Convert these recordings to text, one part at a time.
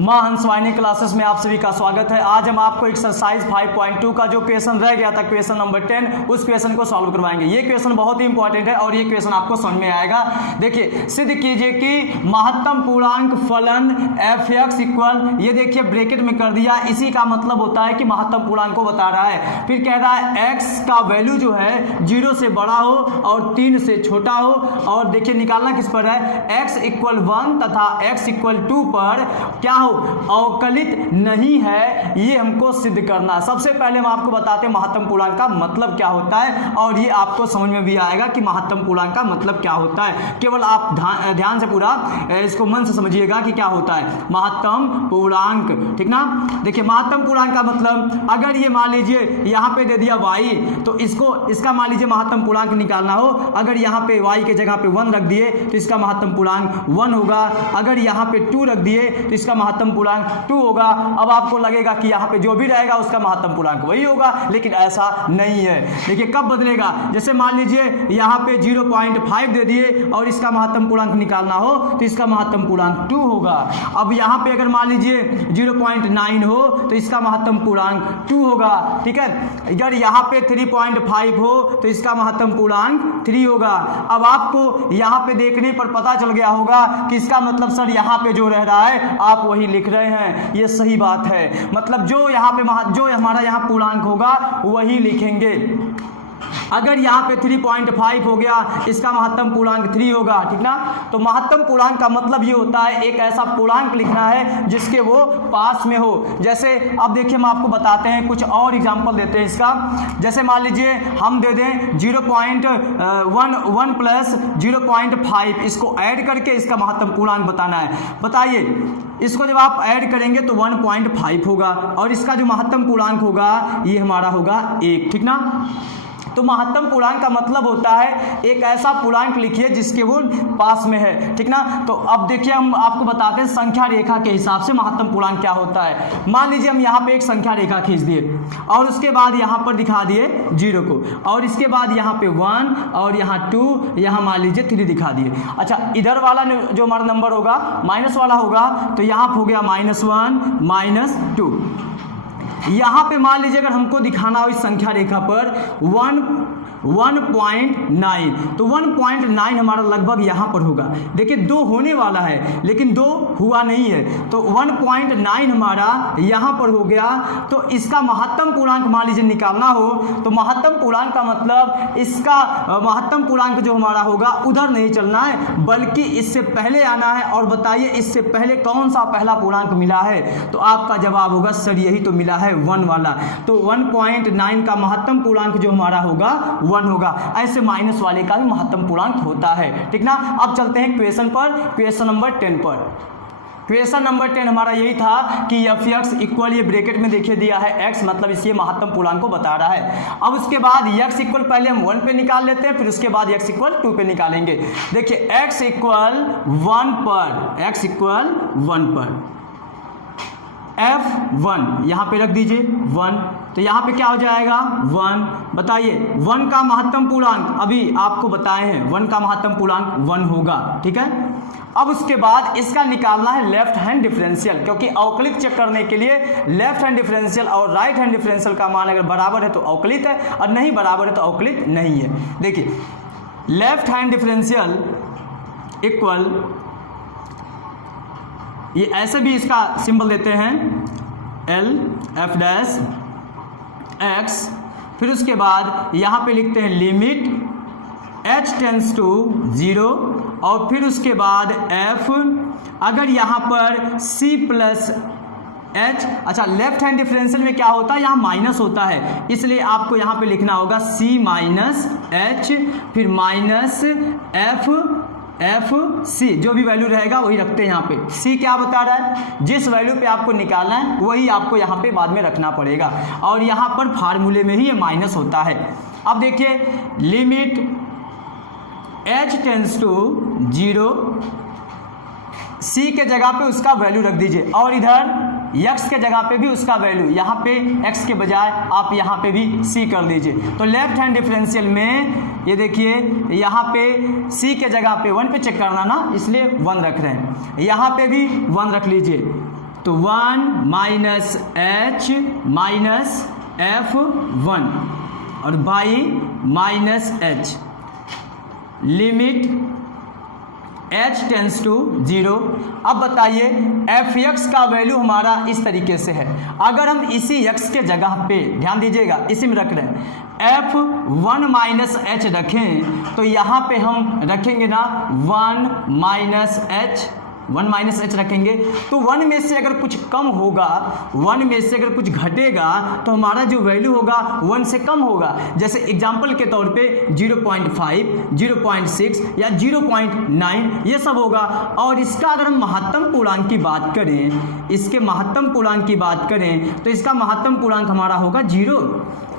मां हंसवाहिनी क्लासेस में आप सभी का स्वागत है। आज हम आपको एक्सरसाइज 5.2 का जो क्वेश्चन रह गया था, क्वेश्चन नंबर 10, उस क्वेश्चन को सॉल्व करवाएंगे। ये क्वेश्चन बहुत ही इंपॉर्टेंट है और ये क्वेश्चन आपको समझ में आएगा। देखिए, सिद्ध कीजिए कि महत्तम पूर्णांक फलन f(x) इक्वल, ये देखिए ब्रैकेट में कर दिया, इसी का मतलब होता है कि महत्तम पूर्णांक को बता रहा है। फिर कह रहा है x का वैल्यू जो है 0 से बड़ा हो और 3 से छोटा हो। और देखिए निकालना किस पर है, x इक्वल 1 तथा x इक्वल 2 पर क्या हो, अवकलित नहीं है, ये हमको सिद्ध करना है। सबसे पहले हम आपको बताते हैं महत्तम पूर्णांक का मतलब क्या होता है और ये आपको समझ में भी आएगा कि महत्तम पूर्णांक का मतलब क्या होता है। केवल आप ध्यान से पूरा इसको मन से समझिएगा कि क्या होता है महत्तम पूर्णांक, ठीक ना। देखिए महत्तम पूर्णांक का मतलब, अगर ये मान लीजिए यहाँ पे दे दिया y, तो इसका मान लीजिए महत्तम पूर्णांक निकालना हो, अगर यहाँ पे y के जगह पे 1 रख दिए तो इसका महत्तम पूर्णांक 1 होगा। अगर यहाँ पे 2 रख दिए तो इसका महत्तम पूर्णांक 2 होगा। अब आपको लगेगा कि यहाँ पे जो भी रहेगा उसका महत्तम पूर्णांक वही होगा, लेकिन ऐसा नहीं है। देखिए कब बदलेगा, जैसे मान लीजिए यहाँ पे 0.5 दे दिए और इसका महत्तम पूर्णांक निकालना हो तो इसका महत्तम पूर्णांक 2 होगा। अब यहाँ पे अगर मान लीजिए 0.9 हो तो इसका महत्तम पूर्णांक 2 होगा, ठीक है। अगर यहाँ पे 3.5 हो तो इसका महत्तम पूर्णांक 3 होगा। अब आपको यहाँ पे देखने पर पता चल गया होगा कि इसका मतलब सर यहाँ पे जो रह रहा है आप वही लिख रहे हैं, ये सही बात है। मतलब जो यहाँ पे जो हमारा यहाँ पूर्णांक होगा वही लिखेंगे। अगर यहाँ पे 3.5 हो गया, इसका महत्तम पूर्णांक 3 होगा, ठीक ना। तो महत्तम पूर्णांक का मतलब ये होता है एक ऐसा पूर्णांक लिखना है जिसके वो पास में हो। जैसे अब देखिए हम आपको बताते हैं, कुछ और एग्जांपल देते हैं इसका। जैसे मान लीजिए हम दे दें 0.1 प्लस 0.5, इसको ऐड करके इसका महत्तम पूर्णांक बताना है। बताइए, इसको जब आप ऐड करेंगे तो 1.5 होगा और इसका जो महत्तम पूर्णांक होगा ये हमारा होगा 1, ठीक ना। तो महत्तम पूर्णांक का मतलब होता है एक ऐसा पूर्णांक लिखिए जिसके वो पास में है, ठीक ना। तो अब देखिए हम आपको बताते हैं संख्या रेखा के हिसाब से महत्तम पूर्णांक क्या होता है। मान लीजिए हम यहाँ पे एक संख्या रेखा खींच दिए और उसके बाद यहाँ पर दिखा दिए 0 को, और इसके बाद यहाँ पे 1 और यहाँ 2, यहाँ मान लीजिए 3 दिखा दिए। अच्छा, इधर वाला जो हमारा नंबर होगा माइनस वाला होगा, तो यहाँ हो गया -1 -2। यहाँ पे मान लीजिए अगर हमको दिखाना हो इस संख्या रेखा पर 1.9, तो 1.9 हमारा लगभग यहाँ पर होगा। देखिए 2 होने वाला है लेकिन 2 हुआ नहीं है, तो 1.9 हमारा यहाँ पर हो गया। तो इसका महत्तम पूर्णांक मान लीजिए निकालना हो, तो महत्तम पूर्णांक का मतलब इसका महत्तम पूर्णांक जो हमारा होगा उधर नहीं चलना है बल्कि इससे पहले आना है। और बताइए इससे पहले कौन सा पहला पूर्णांक मिला है, तो आपका जवाब होगा सर यही तो मिला है 1 वाला। तो 1.9 का महत्तम पूर्णांक जो हमारा होगा 1 होगा। ऐसे माइनस वाले का भी महत्तम पूर्णांक होता है, ठीक ना। अब चलते हैं क्वेश्चन पर, क्वेश्चन नंबर 10 पर। क्वेश्चन नंबर 10 हमारा यही था कि f(x) इक्वल, ये ब्रैकेट में देखिए दिया है x, मतलब इसे महत्तम पूर्णांक को बता रहा है। अब उसके बाद x इक्वल पहले हम 1 पे निकाल लेते हैं, फिर उसके बाद x इक्वल 2 पे निकालेंगे। देखिए x इक्वल 1 पर f1 यहाँ पे रख दीजिए 1, तो यहाँ पे क्या हो जाएगा 1। बताइए 1 का महत्तम पूर्णांक अभी आपको बताए हैं, 1 का महत्तम पूर्णांक 1 होगा, ठीक है। अब उसके बाद इसका निकालना है लेफ्ट हैंड डिफरेंशियल, क्योंकि अवकलित चेक करने के लिए लेफ्ट हैंड डिफरेंशियल और राइट हैंड डिफरेंशियल का मान अगर बराबर है तो अवकलित है और नहीं बराबर है तो अवकलित नहीं है। देखिए लेफ्ट हैंड डिफरेंशियल इक्वल, ये ऐसे भी इसका सिंबल देते हैं L(f'(x), फिर उसके बाद यहाँ पे लिखते हैं लिमिट h टेंस टू 0, और फिर उसके बाद f, अगर यहाँ पर c प्लस h। अच्छा, लेफ्ट हैंड डिफरेंशियल में क्या होता है, यहाँ माइनस होता है, इसलिए आपको यहाँ पे लिखना होगा c माइनस h, फिर माइनस f c, जो भी वैल्यू रहेगा वही रखते हैं यहाँ पे। c क्या बता रहा है, जिस वैल्यू पे आपको निकालना है वही आपको यहाँ पे बाद में रखना पड़ेगा, और यहाँ पर फार्मूले में ही ये माइनस होता है। अब देखिए limit h tends to 0, c के जगह पे उसका वैल्यू रख दीजिए, और इधर x के जगह पे भी उसका वैल्यू, यहाँ पे x के बजाय आप यहाँ पे भी c कर लीजिए। तो लेफ्ट हैंड डिफरेंशियल में ये देखिए यहाँ पे c के जगह पे 1 पे चेक करना ना, इसलिए 1 रख रहे हैं, यहाँ पे भी 1 रख लीजिए, तो 1 माइनस एच माइनस F1 और by minus h, limit h tends to 0। अब बताइए fx का वैल्यू हमारा इस तरीके से है, अगर हम इसी x के जगह पे ध्यान दीजिएगा इसी में रख रहे हैं f1 माइनस एच रखें तो यहाँ पे हम रखेंगे ना 1 माइनस एच रखेंगे, तो 1 में से अगर कुछ कम होगा, 1 में से अगर कुछ घटेगा तो हमारा जो वैल्यू होगा 1 से कम होगा। जैसे एग्जांपल के तौर पे 0.5, 0.6 या 0.9 ये सब होगा। और इसका अगर हम महत्तम पूर्णांक की बात करें, इसके महत्तम पूर्णांक की बात करें तो इसका महत्तम पूर्णांक हमारा होगा 0।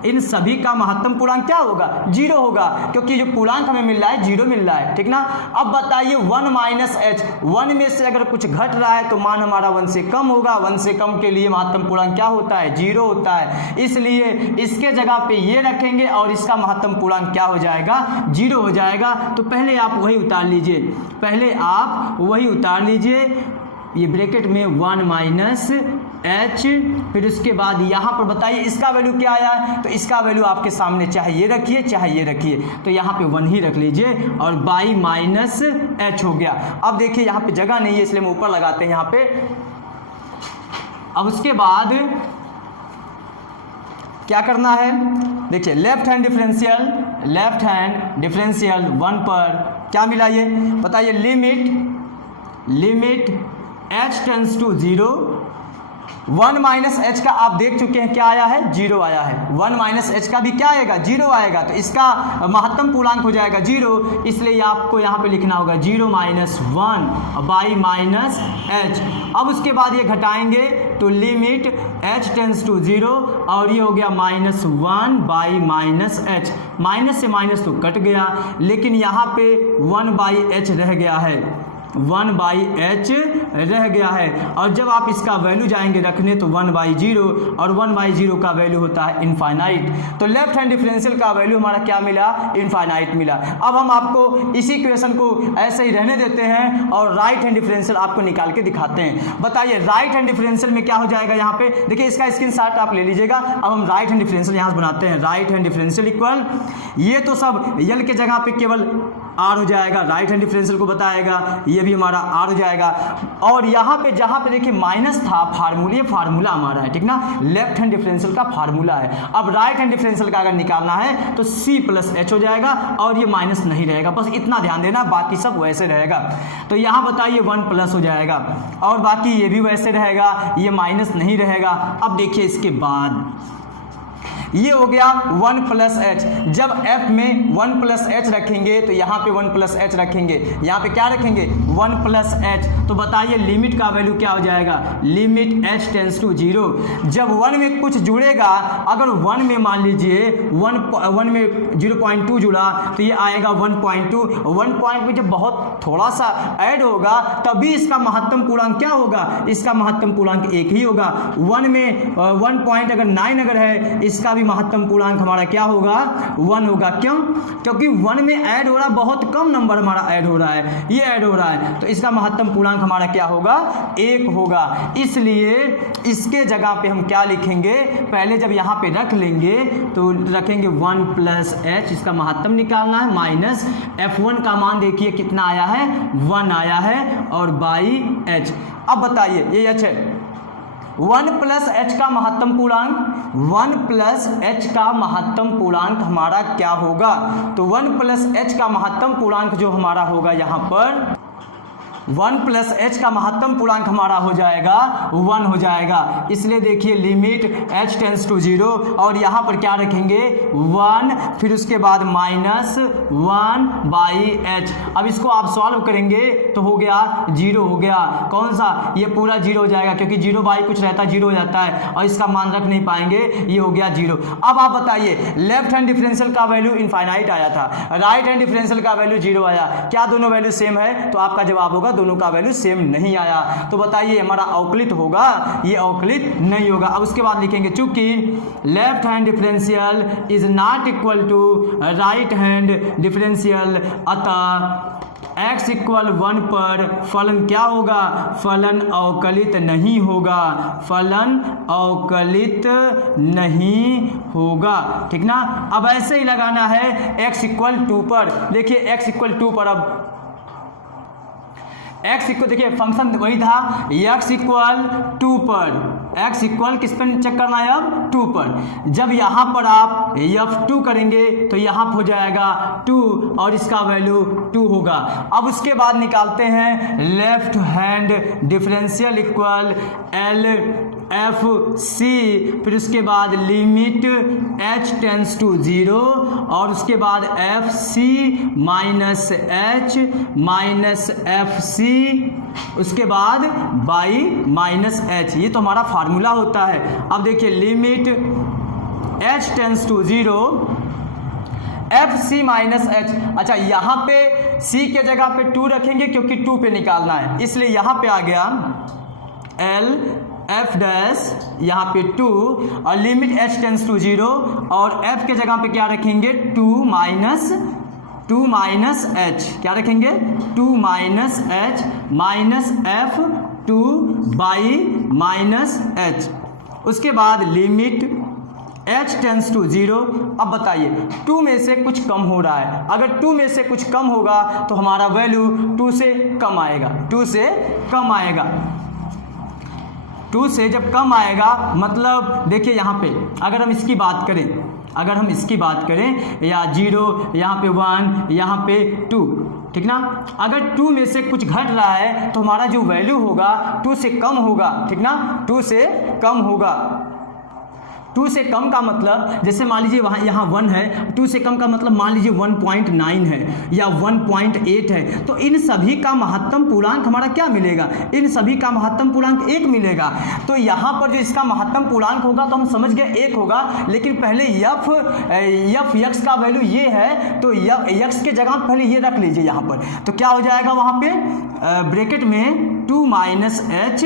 इन सभी का महत्तम पूर्णांक क्या होगा? 0 होगा, क्योंकि जो पूर्णांक हमें मिल रहा है 0 मिल रहा है, ठीक ना। अब बताइए 1 माइनस एच, 1 में से अगर कुछ घट रहा है तो मान हमारा 1 से कम होगा। 1 से कम के लिए महत्तम पूर्णांक क्या होता है? 0 होता है। इसलिए इसके जगह पे ये रखेंगे और इसका महत्तम पूर्णांक क्या हो जाएगा? 0 हो जाएगा। तो पहले आप वही उतार लीजिए, ये ब्रैकेट में 1 माइनस एच, फिर उसके बाद यहाँ पर बताइए इसका वैल्यू क्या आया है, तो इसका वैल्यू आपके सामने चाहे ये रखिए, तो यहाँ पे 1 ही रख लीजिए और बाई माइनस एच हो गया। अब देखिए यहाँ पे जगह नहीं है इसलिए हम ऊपर लगाते हैं यहाँ पे। अब उसके बाद क्या करना है, देखिए लेफ्ट हैंड डिफरेंशियल 1 पर क्या मिला ये बताइए, limit h tends to 0, 1 minus h का आप देख चुके हैं क्या आया है? 0 आया है। 1 माइनस एच का भी क्या आएगा? 0 आएगा, तो इसका महत्तम पूर्णांक हो जाएगा 0। इसलिए आपको यहाँ पे लिखना होगा 0 माइनस 1 बाई माइनस एच। अब उसके बाद ये घटाएंगे तो लिमिट h टेंस टू 0 और ये हो गया -1 बाई माइनस एच। माइनस से माइनस तो कट गया, लेकिन यहाँ पे 1 बाई एच रह गया है, 1 बाई एच रह गया है। और जब आप इसका वैल्यू जाएंगे रखने तो 1 बाई 0, और 1 बाई 0 का वैल्यू होता है इनफाइनाइट। तो लेफ्ट हैंड डिफरेंशियल का वैल्यू हमारा क्या मिला? इनफाइनाइट मिला। अब हम आपको इसी इक्वेशन को ऐसे ही रहने देते हैं और राइट हैंड डिफरेंशियल आपको निकाल के दिखाते हैं। बताइए राइट हैंड डिफरेंशियल में क्या हो जाएगा? यहाँ पे देखिए इसका स्क्रीनशॉट आप ले लीजिएगा। अब हम राइट हैंड डिफरेंशियल यहाँ बनाते हैं। राइट हैंड डिफरेंशियल इक्वल, ये तो सब यल के जगह पे केवल आर हो जाएगा, राइट हैंड डिफरेंशियल को बताएगा, ये भी हमारा आर हो जाएगा। और यहाँ पे जहाँ पे देखिए माइनस था फार्मूला हमारा है, ठीक ना, लेफ्ट हैंड डिफरेंशियल का फार्मूला है। अब राइट हैंड डिफरेंशियल का अगर निकालना है तो c प्लस एच हो जाएगा और ये माइनस नहीं रहेगा, बस इतना ध्यान देना, बाकी सब वैसे रहेगा। तो यहाँ बताइए 1 प्लस हो जाएगा और बाकी ये भी वैसे रहेगा, ये माइनस नहीं रहेगा। अब देखिए इसके बाद ये हो गया 1 प्लस एच। जब f में 1 प्लस एच रखेंगे तो यहाँ पे 1 प्लस एच रखेंगे, यहाँ पे क्या रखेंगे? 1 प्लस एच। तो बताइए लिमिट का वैल्यू क्या हो जाएगा? Limit h tends to 0। जब 1 में कुछ जुड़ेगा, अगर 1 में मान लीजिए 1 में 0.2 जुड़ा तो ये आएगा 1.2। 1 पॉइंट में जब बहुत थोड़ा सा ऐड होगा तभी इसका महत्तम पूर्णांक क्या होगा? इसका महत्तम पूर्णांक 1 ही होगा। 1 में 1 पॉइंट अगर 9 अगर है, इसका महत्तम पूर्णांक हमारा क्या होगा? 1 होगा। क्यों? क्योंकि 1 में ऐड हो रहा, बहुत कम नंबर हमारा ऐड हो रहा है, ये ऐड हो रहा है, तो इसका महत्तम पूर्णांक हमारा क्या होगा? 1 होगा। इसलिए इसके जगह पे हम क्या लिखेंगे? पहले जब यहाँ पे रख लेंगे तो रखेंगे 1 प्लस एच, इसका महत्तम निकालना है, माइनस f1 का मान देखिए कितना आया है? 1 आया है और बाई एच। अब बताइए ये h है, 1 प्लस एच का महत्तम पूर्णांक, 1 प्लस एच का महत्तम पूर्णांक हमारा क्या होगा? तो 1 प्लस एच का महत्तम पूर्णांक जो हमारा होगा यहाँ पर 1 प्लस एच का महत्तम पूर्णांक हमारा हो जाएगा 1 हो जाएगा। इसलिए देखिए लिमिट h टेंस टू 0 और यहाँ पर क्या रखेंगे? 1, फिर उसके बाद -1 बाई एच। अब इसको आप सॉल्व करेंगे तो हो गया 0 हो गया। कौन सा? ये पूरा 0 हो जाएगा, क्योंकि 0 बाई कुछ रहता है 0 हो जाता है और इसका मान रख नहीं पाएंगे, ये हो गया 0। अब आप बताइए लेफ्ट हैंड डिफरेंशियल का वैल्यू इनफाइनाइट आया था, राइट हैंड डिफरेंशियल का वैल्यू 0 आया, क्या दोनों वैल्यू सेम है? तो आपका जवाब होगा दोनों का वैल्यू सेम नहीं आया। तो बताइए हमारा अवकलित होगा? ये अवकलित नहीं होगा। अब उसके बाद लिखेंगे चूंकि left hand differential is not equal to right hand differential, अतः x इक्वल 1 पर फलन क्या होगा, फलन अवकलित नहीं होगा, फलन अवकलित नहीं होगा, ठीक ना। अब ऐसे ही लगाना है x इक्वल 2 पर। देखिए x इक्वल 2 पर अब x इक्वल, देखिए फंक्शन वही था x इक्वल 2 पर, x इक्वल किस पर चेक करना है अब 2 पर। जब यहाँ पर आप F2 करेंगे तो यहाँ हो जाएगा 2 और इसका वैल्यू 2 होगा। अब उसके बाद निकालते हैं left hand differential equal LFC, फिर उसके बाद लिमिट h टेंस टू 0 और उसके बाद FC minus h minus FC, उसके बाद बाई माइनस h। ये तो हमारा फार्मूला होता है। अब देखिए limit h tends to 0 FC minus h। अच्छा यहाँ पे c के जगह पे 2 रखेंगे क्योंकि 2 पे निकालना है, इसलिए यहाँ पे आ गया L F डैश यहाँ पे 2 और लिमिट h टेंस टू 0 और f के जगह पे क्या रखेंगे 2 माइनस h, क्या रखेंगे 2 minus h minus f 2 by minus h। उसके बाद लिमिट h टेंस टू 0। अब बताइए 2 में से कुछ कम हो रहा है, अगर 2 में से कुछ कम होगा तो हमारा वैल्यू 2 से कम आएगा, 2 से कम आएगा। 2 से जब कम आएगा मतलब देखिए यहाँ पे अगर हम इसकी बात करें, अगर हम इसकी बात करें या 0 यहाँ पे 1 यहाँ पे 2, ठीक ना। अगर 2 में से कुछ घट रहा है तो हमारा जो वैल्यू होगा 2 से कम होगा, ठीक ना, 2 से कम होगा। 2 से कम का मतलब जैसे मान लीजिए वहाँ यहाँ 1 है, 2 से कम का मतलब मान लीजिए 1.9 है या 1.8 है, तो इन सभी का महत्तम पूर्णांक हमारा क्या मिलेगा, इन सभी का महत्तम पूर्णांक 1 मिलेगा। तो यहाँ पर जो इसका महत्तम पूर्णांक होगा तो हम समझ गए 1 होगा, लेकिन पहले यफ यक्स का वैल्यू ये है तो यक्स के जगह पहले ये रख लीजिए यहाँ पर, तो क्या हो जाएगा वहाँ पे ब्रैकेट में 2 माइनस h,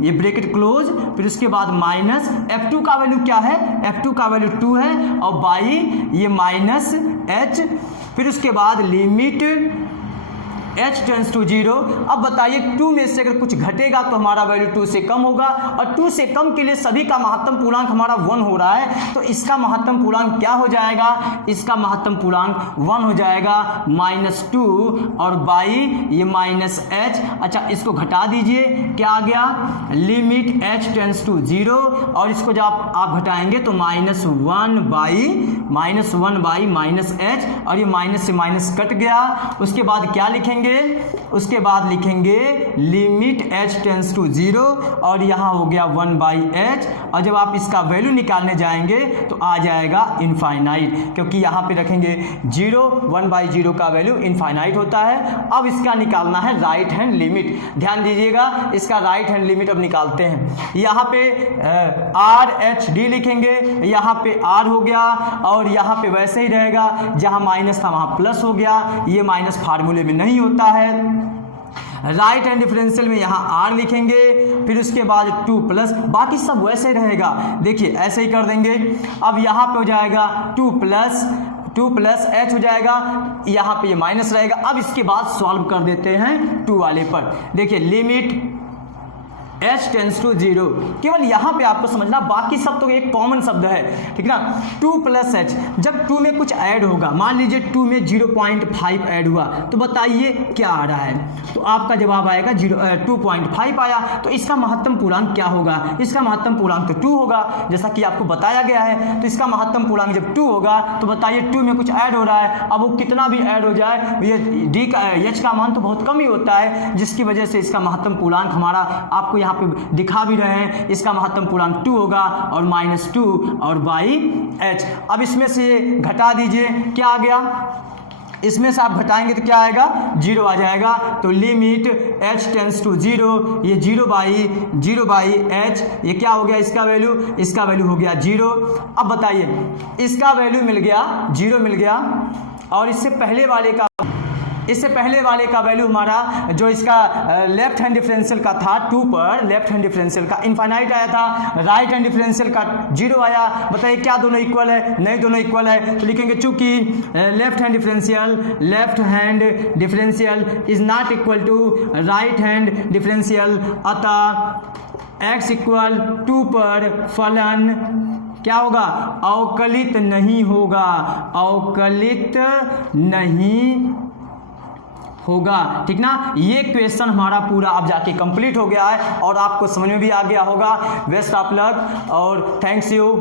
ये ब्रैकेट क्लोज, फिर उसके बाद माइनस F2 का वैल्यू क्या है, F2 का वैल्यू 2 है और बाई ये माइनस h, फिर उसके बाद लिमिट h टेंस टू 0। अब बताइए 2 में से अगर कुछ घटेगा तो हमारा वैल्यू 2 से कम होगा और 2 से कम के लिए सभी का महत्तम पूर्णांक हमारा 1 हो रहा है, तो इसका महत्तम पूर्णांक क्या हो जाएगा, इसका महत्तम पूर्णांक 1 हो जाएगा -2 और बाई ये माइनस h। अच्छा इसको घटा दीजिए, क्या आ गया लिमिट h टेंस टू 0 और इसको जब आप घटाएंगे तो -1 बाई माइनस h और ये माइनस से माइनस कट गया। उसके बाद क्या लिखेंगे, उसके बाद लिखेंगे लिमिट h टेंस टू 0 और यहाँ हो गया 1 बाई h और जब आप इसका वैल्यू निकालने जाएंगे तो आ जाएगा इनफाइनाइट, क्योंकि यहाँ पे रखेंगे 0, 1 बाई 0 का वैल्यू इनफाइनाइट होता है। अब इसका निकालना है राइट हैंड लिमिट, ध्यान दीजिएगा इसका राइट हैंड लिमिट अब निकालते हैं। यहाँ पे RHD लिखेंगे, यहाँ पे R हो गया और यहाँ पे वैसे ही रहेगा, जहाँ माइनस था वहाँ प्लस हो गया, ये माइनस फार्मूले में नहीं होता है। राइट हैंड डिफरेंशियल में यहाँ R लिखेंगे, फिर उसके बाद 2 प्लस, बाकी सब वैसे रहेगा, देखिए ऐसे ही कर देंगे। अब यहाँ पे हो जाएगा 2 प्लस h हो जाएगा, यहाँ पे ये माइनस रहेगा। अब इसके बाद सॉल्व कर देते हैं 2 वाले पर। देखिए लिमिट h टेंस टू 0, केवल यहाँ पे आपको समझना, बाकी सब तो एक कॉमन शब्द है, ठीक ना। 2 प्लस h, जब 2 में कुछ ऐड होगा, मान लीजिए 2 में 0.5 ऐड हुआ तो बताइए क्या आ रहा है, तो आपका जवाब आएगा 2.5 आया, तो इसका महत्तम पूर्णांक क्या होगा, इसका महत्तम पूर्णांक तो 2 होगा, जैसा कि आपको बताया गया है। तो इसका महत्तम पूर्णांक जब 2 होगा तो बताइए 2 में कुछ ऐड हो रहा है, अब वो कितना भी ऐड हो जाए ये d का h का मान तो बहुत कम ही होता है, जिसकी वजह से इसका महत्तम पूर्णांक हमारा आपको यहाँ पे दिखा भी रहे हैं, इसका महत्तम पूर्णांक 2 होगा और -2 और बाई h। अब इसमें से घटा दीजिए, क्या आ गया, इसमें से आप घटाएंगे तो क्या आएगा 0 आ जाएगा। तो लिमिट h टेंस टू 0, ये 0 बाई h, ये क्या हो गया इसका वैल्यू हो गया 0। अब बताइए इसका वैल्यू मिल गया 0 मिल गया और इससे पहले वाले का इससे पहले वाले का वैल्यू हमारा जो इसका लेफ्ट हैंड डिफरेंशियल का था 2 पर, लेफ्ट हैंड डिफरेंशियल का इनफाइनाइट आया था, राइट हैंड डिफरेंशियल का 0 आया। बताइए क्या दोनों इक्वल है? नहीं, दोनों इक्वल है। तो लिखेंगे चूंकि left hand differential is not equal to right hand differential, अतः x इक्वल 2 पर फलन क्या होगा? अवकलित नहीं होगा, अवकलित नहीं होगा। ठीक ना? ये क्वेश्चन हमारा पूरा अब जाके कंप्लीट हो गया है और आपको समझ में भी आ गया होगा। बेस्ट ऑफ लक और थैंक्स यू।